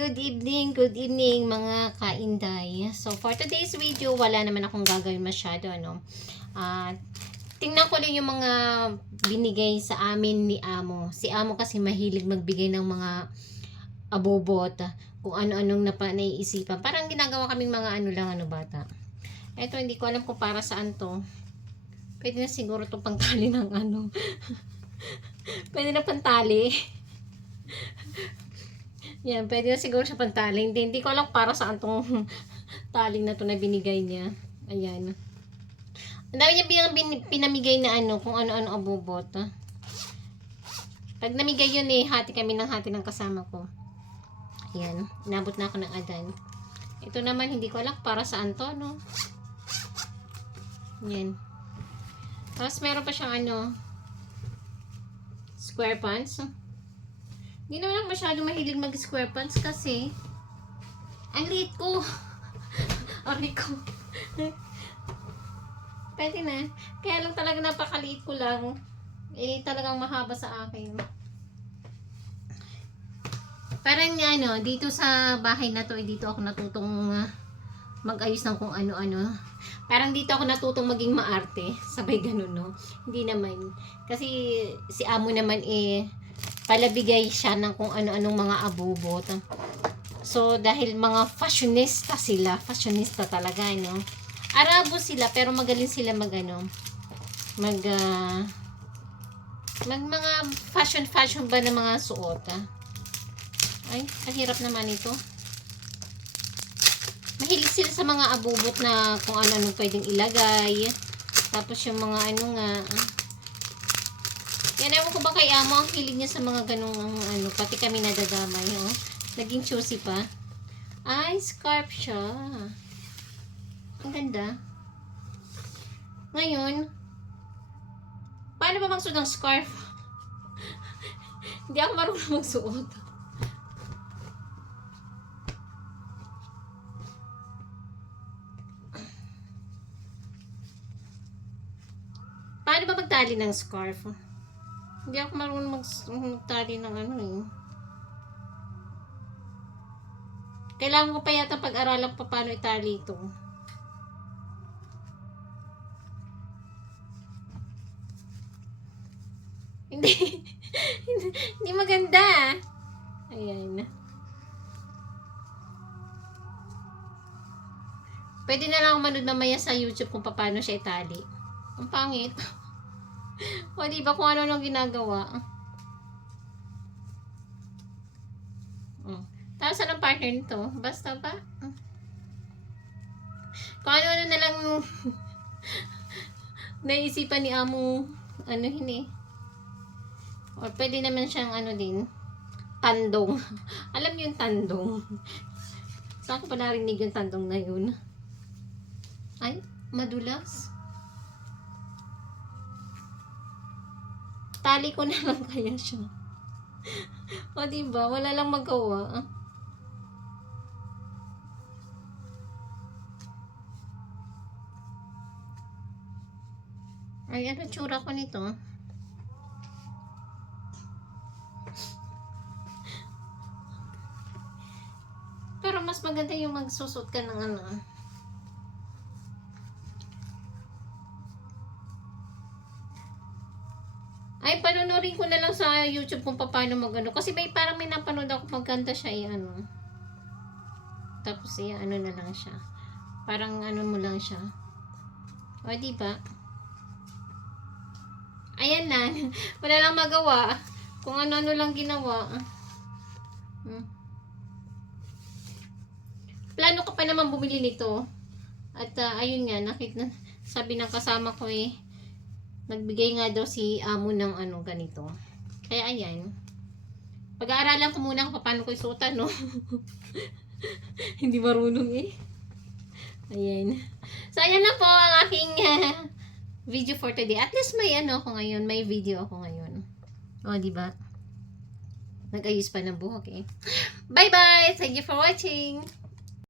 good evening, good evening mga kainday. So for today's video, wala naman akong gagawin masyado, ano. At tingnan ko lang yung mga binigay sa amin ni Amo. Si Amo kasi mahilig magbigay ng mga abobot, kung ano-anong napa. Parang ginagawa kaming mga ano lang, ano bata. Eto, hindi ko alam kung para saan to. Pwede na siguro to pangtali ng ano. Pwede na pantali. Yan, pwede na siguro siya pantali. Hindi, hindi ko alam para saan tong taling na to na binigay niya. Ayan. Ang dami niya bin- pinamigay na ano, kung ano-ano abubot. Pag namigay yun eh, hati kami ng hati ng kasama ko. Ayan, inabot na ako ng adan. Ito naman, hindi ko alam para saan to, no? Yan. Tapos meron pa siyang ano, square pants. Hindi naman ako masyado mahilig mag-square pants kasi ang liit ko. Aray ko. Pwede na. Kaya lang talaga napakaliit ko lang. Eh, talagang mahaba sa akin. Parang ano, dito sa bahay na to, eh, dito ako natutong ah, mag-ayos ng kung ano-ano. Parang dito ako natutong maging maarte. Sabay ganun, no? Hindi naman. Kasi si amo naman eh, palabigay siya ng kung ano-anong mga abubot. So, dahil mga fashionista sila, fashionista talaga, no? Arabo sila, pero magaling sila mag, ano, mag, ah, mag mga fashion-fashion ba ng mga suot, ah? Ay, kahirap naman ito. Mahilig sila sa mga abubot na kung ano-anong pwedeng ilagay. Tapos yung mga ano nga, ah, yan, ewan ko ba kay Amo, ang hilig niya sa mga ganong, ano, pati kami nadadamay, oh. Naging choosy pa. Ay, scarf siya. Ang ganda. Ngayon, paano ba magsuot ng scarf? Hindi ako marunong magsuot. Paano ba magtali ng scarf? Hindi ako marunong mag- magtali ng ano eh. Kailangan ko pa yata pag-aralan pa paano itali ito. Hindi. hindi, maganda. Ayan. Pwede na lang manood mamaya sa YouTube kung paano siya itali. Ang pangit. o di ba kung ano nang ginagawa. Oh. Tapos anong partner nito? Basta ba? Kung ano-ano na lang naisipan ni Amo ano hini. Or pwede naman siyang ano din tandong. Alam yung tandong. Saan ko pa narinig yung tandong na yun? Ay, madulas. Tali ko na lang kaya siya. o diba, wala lang magawa. Ay, ano tsura ko nito? Pero mas maganda yung magsusot ka ng ano. Ay, panonorin ko na lang sa YouTube kung paano magano. Kasi may parang may napanood ako maganda siya eh, ano. Tapos eh, ano na lang siya. Parang ano mo lang siya. O, di ba? Ayan na. Wala lang magawa. Kung ano-ano lang ginawa. Hmm. Plano ko pa naman bumili nito. At ah, ayun nga, nakita, sabi ng kasama ko eh, nagbigay nga daw si amo ng ano ganito. Kaya ayan. Pag-aaralan ko muna kung paano ko isuotan, no? Hindi marunong eh. Ayan. So, ayan na po ang aking ah, video for today. At least may ano ako ngayon, may video ako ngayon. O, di ba? Nag-ayos pa ng buhok eh. Bye-bye! Thank you for watching!